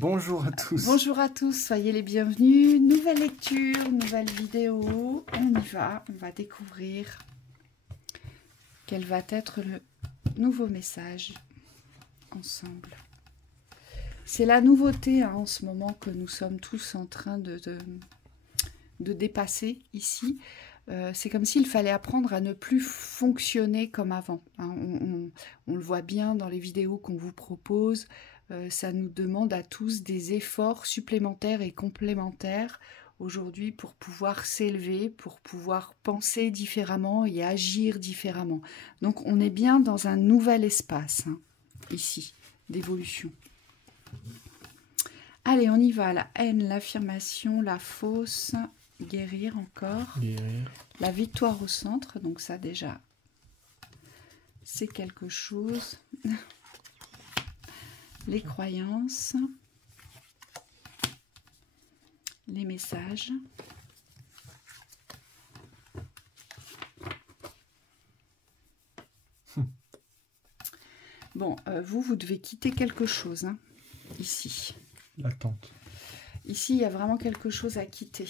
Bonjour à tous. Bonjour à tous, soyez les bienvenus. Nouvelle lecture, nouvelle vidéo. On y va, on va découvrir quel va être le nouveau message ensemble. C'est la nouveauté en ce moment que nous sommes tous en train de dépasser ici. C'est comme s'il fallait apprendre à ne plus fonctionner comme avant. On le voit bien dans les vidéos qu'on vous propose. Ça nous demande à tous des efforts supplémentaires et complémentaires aujourd'hui pour pouvoir s'élever, pour pouvoir penser différemment et agir différemment. Donc on est bien dans un nouvel espace, ici, d'évolution. Allez, on y va. La haine, l'affirmation, la fausse, guérir encore. Guérir. La victoire au centre, donc ça déjà, c'est quelque chose. Les croyances, les messages, bon, vous devez quitter quelque chose, ici. L'attente. Ici, il y a vraiment quelque chose à quitter.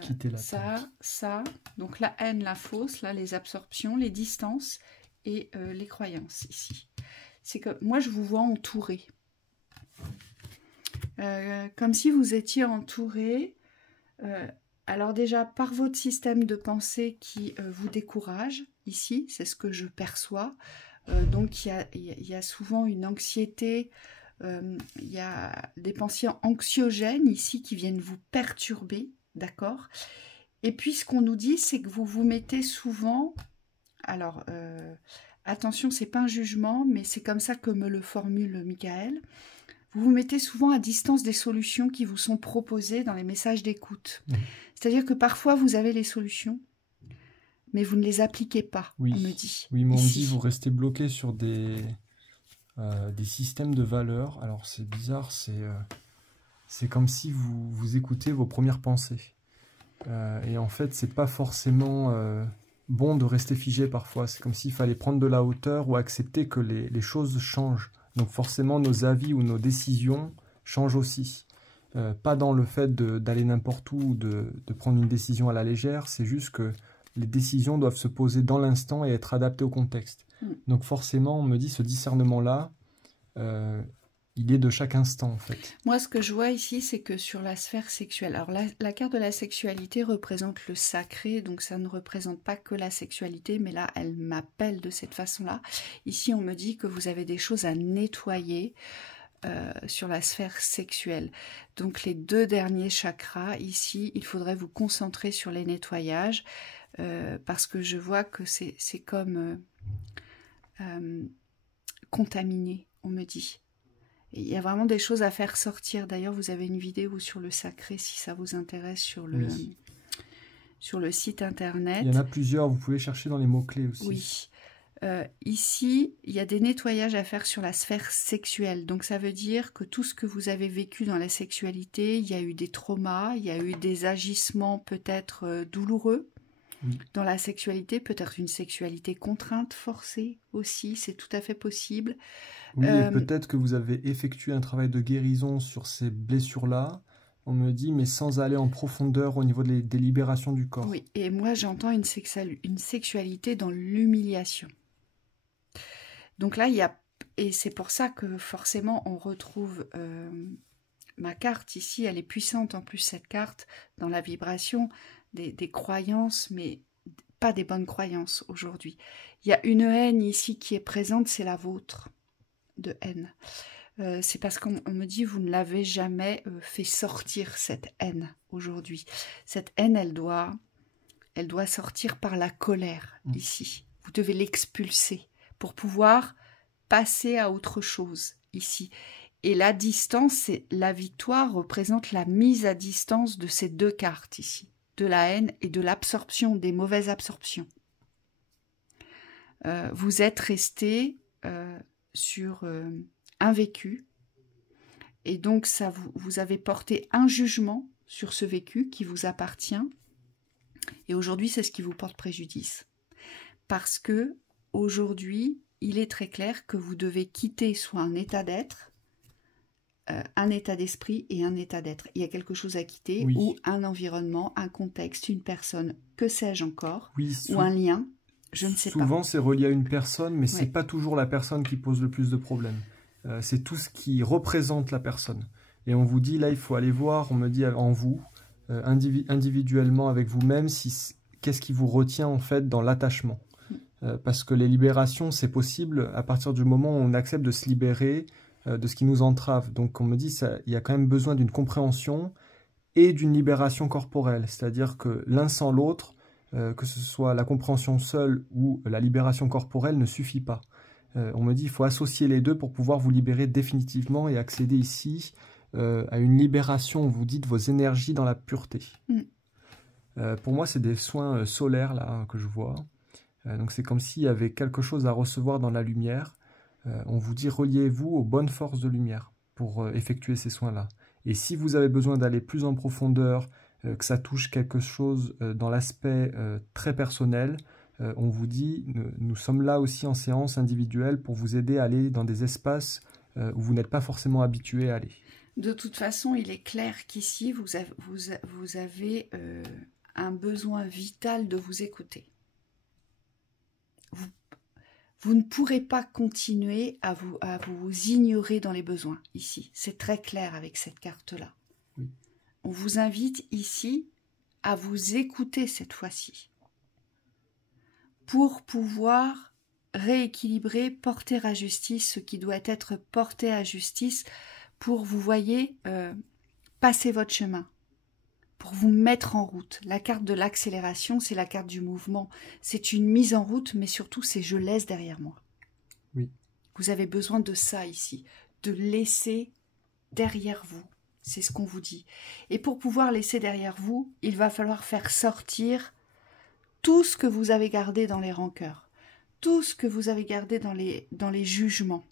Quitter l'attente. Ça, donc la haine, la fausse, là, les absorptions, les distances et les croyances, ici. C'est que moi, je vous vois entouré. Comme si vous étiez entouré, alors déjà par votre système de pensée qui vous décourage, ici, c'est ce que je perçois. Donc il y a souvent une anxiété, il y a des pensées anxiogènes ici qui viennent vous perturber, d'accord? Et puis ce qu'on nous dit, c'est que vous vous mettez souvent, alors attention, c'est pas un jugement, mais c'est comme ça que me le formule Michael. Vous vous mettez souvent à distance des solutions qui vous sont proposées dans les messages d'écoute. Mmh. C'est-à-dire que parfois, vous avez les solutions, mais vous ne les appliquez pas, oui. On me dit. Oui, mais on me dit vous restez bloqué sur des systèmes de valeurs. Alors, c'est bizarre, c'est comme si vous écoutez vos premières pensées. Et en fait, c'est pas forcément bon de rester figé parfois. C'est comme s'il fallait prendre de la hauteur ou accepter que les choses changent. Donc forcément, nos avis ou nos décisions changent aussi. Pas dans le fait d'aller n'importe où ou de prendre une décision à la légère, c'est juste que les décisions doivent se poser dans l'instant et être adaptées au contexte. Donc forcément, on me dit ce discernement-là, il est de chaque instant en fait. Moi, ce que je vois ici, c'est que sur la sphère sexuelle, alors la carte de la sexualité représente le sacré, donc ça ne représente pas que la sexualité, mais là, elle m'appelle de cette façon-là. Ici, on me dit que vous avez des choses à nettoyer sur la sphère sexuelle. Donc les deux derniers chakras, ici, il faudrait vous concentrer sur les nettoyages, parce que je vois que c'est comme contaminé, on me dit. Il y a vraiment des choses à faire sortir. D'ailleurs, vous avez une vidéo sur le sacré, si ça vous intéresse, sur le site internet. Il y en a plusieurs, vous pouvez chercher dans les mots-clés aussi. Oui. Ici, il y a des nettoyages à faire sur la sphère sexuelle. Donc, ça veut dire que tout ce que vous avez vécu dans la sexualité, il y a eu des traumas, il y a eu des agissements peut-être douloureux. Dans la sexualité, peut-être une sexualité contrainte, forcée aussi, c'est tout à fait possible. Oui, et peut-être que vous avez effectué un travail de guérison sur ces blessures-là, on me dit, mais sans aller en profondeur au niveau des libérations du corps. Oui, et moi j'entends une sexualité dans l'humiliation. Donc là, il y a, et c'est pour ça que forcément on retrouve ma carte ici, elle est puissante en plus cette carte, dans la vibration des croyances, mais pas des bonnes croyances aujourd'hui. Il y a une haine ici qui est présente, c'est la vôtre de haine. C'est parce qu'on me dit vous ne l'avez jamais fait sortir cette haine aujourd'hui. Cette haine, elle doit sortir par la colère ici. Vous devez l'expulser pour pouvoir passer à autre chose ici. Et la distance, c'est la victoire représente la mise à distance de ces deux cartes ici, de la haine et de l'absorption, des mauvaises absorptions. Vous êtes resté sur un vécu, et donc ça vous avez porté un jugement sur ce vécu qui vous appartient, et aujourd'hui c'est ce qui vous porte préjudice, parce que aujourd'hui il est très clair que vous devez quitter soit un état d'être, un état d'esprit et un état d'être. Il y a quelque chose à quitter, Oui. ou un environnement, un contexte, une personne, que sais-je encore, Oui, ou un lien, je ne sais pas. souvent, c'est relié à une personne, mais c'est Ouais. pas toujours la personne qui pose le plus de problèmes. C'est tout ce qui représente la personne. Et on vous dit, là, il faut aller voir, on me dit en vous, individuellement avec vous-même, qu'est-ce qui vous retient en fait dans l'attachement. Parce que les libérations, c'est possible à partir du moment où on accepte de se libérer de ce qui nous entrave. Donc on me dit, il y a quand même besoin d'une compréhension et d'une libération corporelle. C'est-à-dire que l'un sans l'autre, que ce soit la compréhension seule ou la libération corporelle, ne suffit pas. On me dit, il faut associer les deux pour pouvoir vous libérer définitivement et accéder ici à une libération, vous dites, vos énergies dans la pureté. Pour moi, c'est des soins solaires là que je vois. Donc c'est comme s'il y avait quelque chose à recevoir dans la lumière. On vous dit, reliez-vous aux bonnes forces de lumière pour effectuer ces soins-là. Et si vous avez besoin d'aller plus en profondeur, que ça touche quelque chose dans l'aspect très personnel, on vous dit, nous sommes là aussi en séance individuelle pour vous aider à aller dans des espaces où vous n'êtes pas forcément habitué à aller. De toute façon, il est clair qu'ici, vous avez un besoin vital de vous écouter. Vous ne pourrez pas continuer à vous ignorer dans les besoins, ici. C'est très clair avec cette carte-là. Oui. On vous invite ici à vous écouter cette fois-ci, pour pouvoir rééquilibrer, porter à justice ce qui doit être porté à justice, pour, vous voyez, passer votre chemin, pour vous mettre en route. La carte de l'accélération, c'est la carte du mouvement. C'est une mise en route, mais surtout, c'est je laisse derrière moi. Oui. Vous avez besoin de ça ici, de laisser derrière vous. C'est ce qu'on vous dit. Et pour pouvoir laisser derrière vous, il va falloir faire sortir tout ce que vous avez gardé dans les rancœurs, tout ce que vous avez gardé dans les jugements,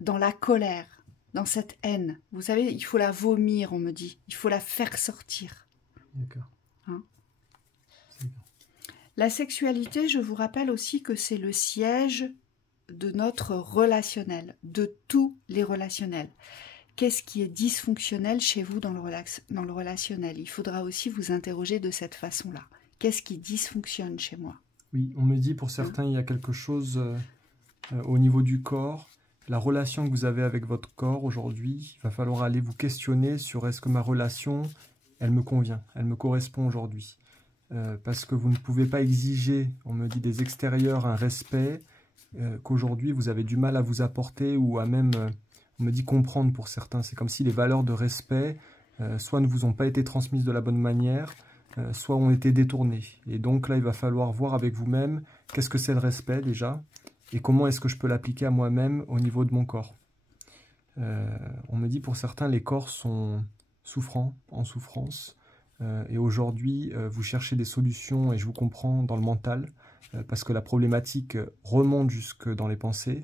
dans la colère, dans cette haine. Vous savez, il faut la vomir, on me dit. Il faut la faire sortir. D'accord. Hein? La sexualité, je vous rappelle aussi que c'est le siège de notre relationnel, de tous les relationnels. Qu'est-ce qui est dysfonctionnel chez vous dans le relationnel? Il faudra aussi vous interroger de cette façon-là. Qu'est-ce qui dysfonctionne chez moi? Oui, on me dit pour certains, il y a quelque chose au niveau du corps. La relation que vous avez avec votre corps aujourd'hui, il va falloir aller vous questionner sur est-ce que ma relation, elle me convient, elle me correspond aujourd'hui. Parce que vous ne pouvez pas exiger, on me dit des extérieurs, un respect qu'aujourd'hui vous avez du mal à vous apporter ou à même, on me dit comprendre pour certains. C'est comme si les valeurs de respect, soit ne vous ont pas été transmises de la bonne manière, soit ont été détournées. Et donc là, il va falloir voir avec vous-même qu'est-ce que c'est le respect déjà, et comment est-ce que je peux l'appliquer à moi-même au niveau de mon corps. On me dit pour certains, les corps sont souffrants, en souffrance, et aujourd'hui, vous cherchez des solutions, et je vous comprends, dans le mental, parce que la problématique remonte jusque dans les pensées,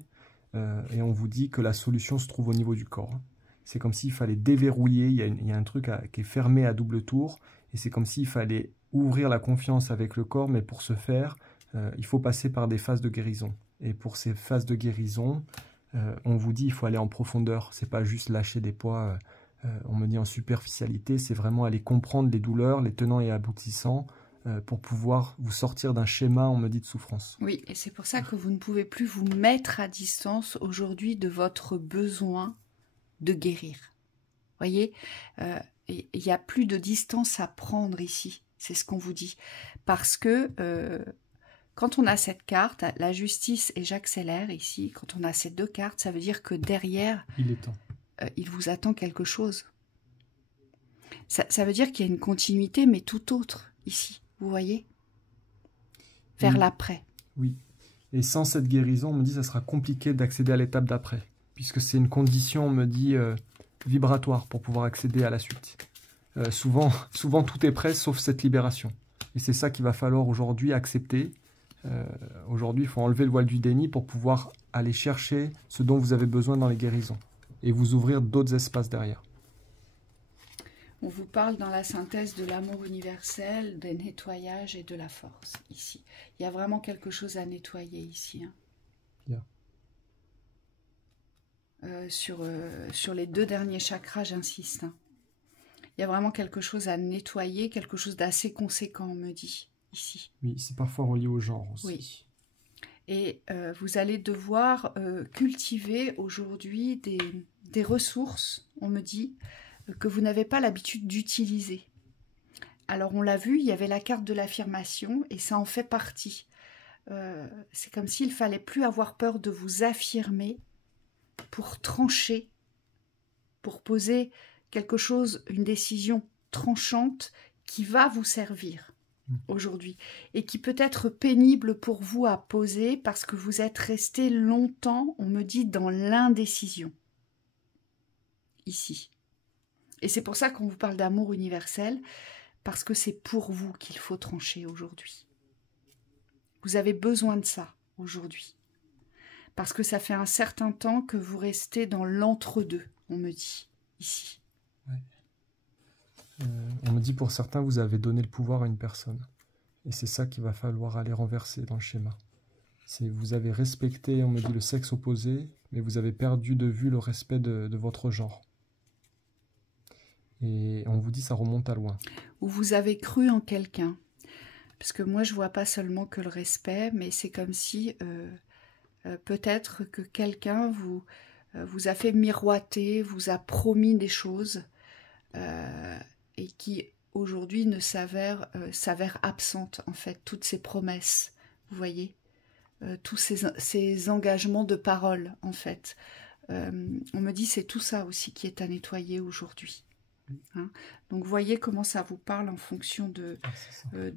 et on vous dit que la solution se trouve au niveau du corps. C'est comme s'il fallait déverrouiller, il y a un truc qui est fermé à double tour, et c'est comme s'il fallait ouvrir la confiance avec le corps, mais pour ce faire, il faut passer par des phases de guérison. Et pour ces phases de guérison, on vous dit il faut aller en profondeur. C'est pas juste lâcher des poids, on me dit en superficialité, c'est vraiment aller comprendre les douleurs, les tenants et aboutissants, pour pouvoir vous sortir d'un schéma, on me dit, de souffrance. Oui, et c'est pour ça que vous ne pouvez plus vous mettre à distance aujourd'hui de votre besoin de guérir. Voyez, il n'y a plus de distance à prendre ici, c'est ce qu'on vous dit. Parce que quand on a cette carte, la justice et j'accélère ici, quand on a ces deux cartes, ça veut dire que derrière, il est temps. Il vous attend quelque chose. Ça veut dire qu'il y a une continuité, mais tout autre ici, vous voyez, vers oui. l'après. Oui, et sans cette guérison, on me dit ça sera compliqué d'accéder à l'étape d'après, puisque c'est une condition, on me dit, vibratoire pour pouvoir accéder à la suite. Souvent, tout est prêt, sauf cette libération. Et c'est ça qu'il va falloir aujourd'hui accepter. Aujourd'hui, il faut enlever le voile du déni pour pouvoir aller chercher ce dont vous avez besoin dans les guérisons et vous ouvrir d'autres espaces derrière. On vous parle dans la synthèse de l'amour universel, des nettoyages et de la force ici. Il y a vraiment quelque chose à nettoyer ici. Hein. sur les 2 derniers chakras, j'insiste. Hein. Il y a vraiment quelque chose à nettoyer, quelque chose d'assez conséquent, on me dit, ici. Oui, c'est parfois relié au genre aussi. Oui. Et vous allez devoir cultiver aujourd'hui des ressources, on me dit, que vous n'avez pas l'habitude d'utiliser. Alors on l'a vu, il y avait la carte de l'affirmation et ça en fait partie. C'est comme s'il fallait plus avoir peur de vous affirmer pour trancher, pour poser quelque chose, une décision tranchante qui va vous servir aujourd'hui et qui peut être pénible pour vous à poser parce que vous êtes resté longtemps, on me dit, dans l'indécision. Ici. Et c'est pour ça qu'on vous parle d'amour universel, parce que c'est pour vous qu'il faut trancher aujourd'hui. Vous avez besoin de ça aujourd'hui. Parce que ça fait un certain temps que vous restez dans l'entre-deux, on me dit, ici. Ouais. On me dit pour certains, vous avez donné le pouvoir à une personne. Et c'est ça qu'il va falloir aller renverser dans le schéma. Vous avez respecté, on me dit, le sexe opposé, mais vous avez perdu de vue le respect de votre genre. Et on vous dit ça remonte à loin. Ou vous avez cru en quelqu'un. Parce que moi, je vois pas seulement que le respect, mais c'est comme si peut-être que quelqu'un vous a fait miroiter, vous a promis des choses et qui aujourd'hui ne s'avèrent absentes, en fait, toutes ces promesses, vous voyez, tous ces engagements de parole, en fait. On me dit c'est tout ça aussi qui est à nettoyer aujourd'hui. Hein. Donc voyez comment ça vous parle en fonction de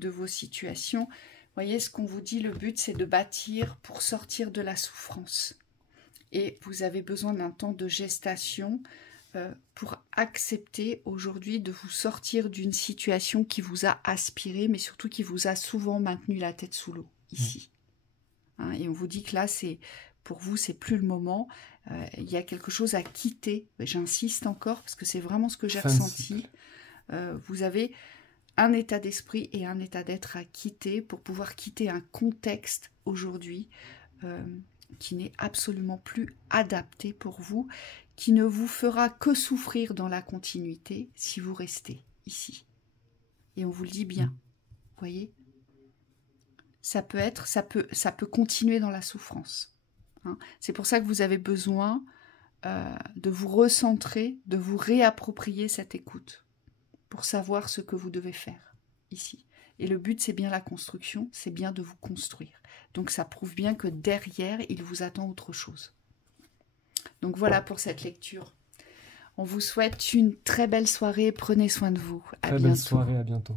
vos situations. Voyez ce qu'on vous dit, le but c'est de bâtir pour sortir de la souffrance. Et vous avez besoin d'un temps de gestation pour accepter aujourd'hui de vous sortir d'une situation qui vous a aspiré, mais surtout qui vous a souvent maintenu la tête sous l'eau, ici. Hein, et on vous dit que là, pour vous, c'est plus le moment. Il y a quelque chose à quitter. J'insiste encore parce que c'est vraiment ce que j'ai ressenti. Vous avez un état d'esprit et un état d'être à quitter pour pouvoir quitter un contexte aujourd'hui qui n'est absolument plus adapté pour vous, qui ne vous fera que souffrir dans la continuité si vous restez ici. Et on vous le dit bien, vous voyez ? Ça peut continuer dans la souffrance. Hein. C'est pour ça que vous avez besoin de vous recentrer, de vous réapproprier cette écoute pour savoir ce que vous devez faire ici. Et le but, c'est bien la construction, c'est bien de vous construire. Donc ça prouve bien que derrière, il vous attend autre chose. Donc voilà pour cette lecture. On vous souhaite une très belle soirée, prenez soin de vous. À bientôt. Très belle soirée, à bientôt.